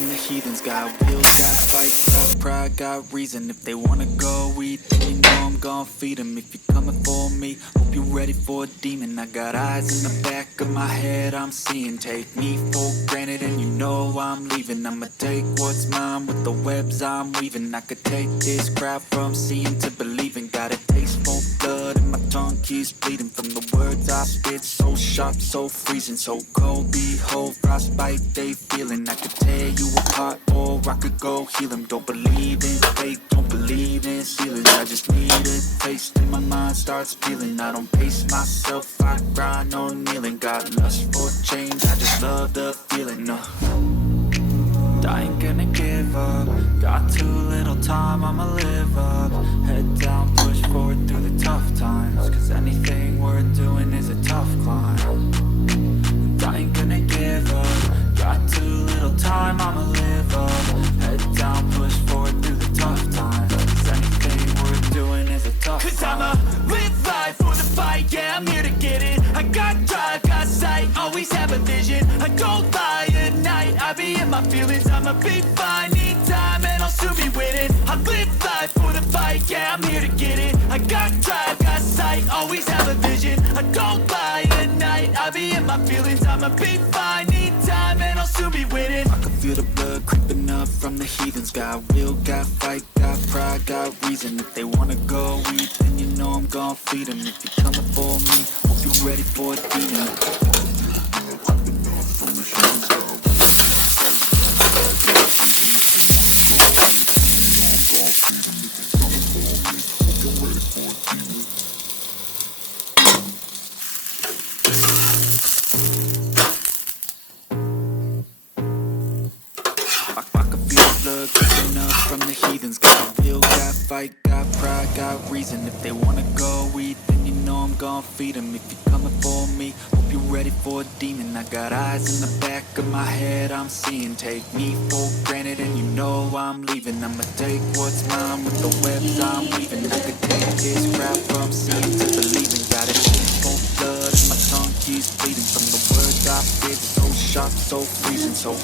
from the heathens. Got will, got fight, got pride, got reason. If they wanna go eat, then you know I'm gon' feed them. If you're coming for me, hope you're ready for a demon. I got eyes in the back of my head, I'm seeing. Take me for granted and you know I'm leaving. I'ma take what's mine with the webs I'm weaving. I could take this crowd from seeing to believing. Got a taste for blood and my tongue keeps bleeding from the words I spit. So sharp, so freezing, so cold. Behold, frostbite they feeling. I could tear you apart or I could go heal them. Don't believe in fate, don't believe in ceilings. I just need a taste and my mind starts peeling. I don't pace myself, I grind on kneeling. Got lust for change, I just love the feeling. I ain't gonna give up. Got too little time, I'ma live up. Head down, push forward through the tough times. Cause anything worth doing is a tough climb. And I ain't gonna give up. Got too little time, I'ma live up. Head down, push forward through the tough times. Cause anything worth doing is a tough climb. Cause I'ma live life for the fight, yeah, I'm here to get it. I got drive, got sight, always have a vision. I don't lie at night, I be in my feelings. I'ma be fine, need time and I'll soon be winning. I live life for the fight, yeah, I'm here to get it. I got drive, got sight, always have a vision. I don't lie at night, I be in my feelings. I'ma be fine, need time and I'll soon be winning. I can feel the blood creeping up from the heathens. Got will, got fight, got pride, got reason. If they wanna go eat, then you know I'm gon' feed them. If you're coming for me, hope you're ready for a demon. Creeping up from the heathens. Got will, got fight, got pride, got reason. If they wanna go eat, then you know I'm gon' feed them. If you're coming for me, hope you're ready for a demon. I got eyes in the back of my head, I'm seeing. Take me for granted and you know I'm leaving. I'ma take what's mine with the webs I'm weaving. I could take this crowd from seeing to believing. Got a taste for blood and my tongue keeps bleeding from the words I spit. So sharp, so freezing, so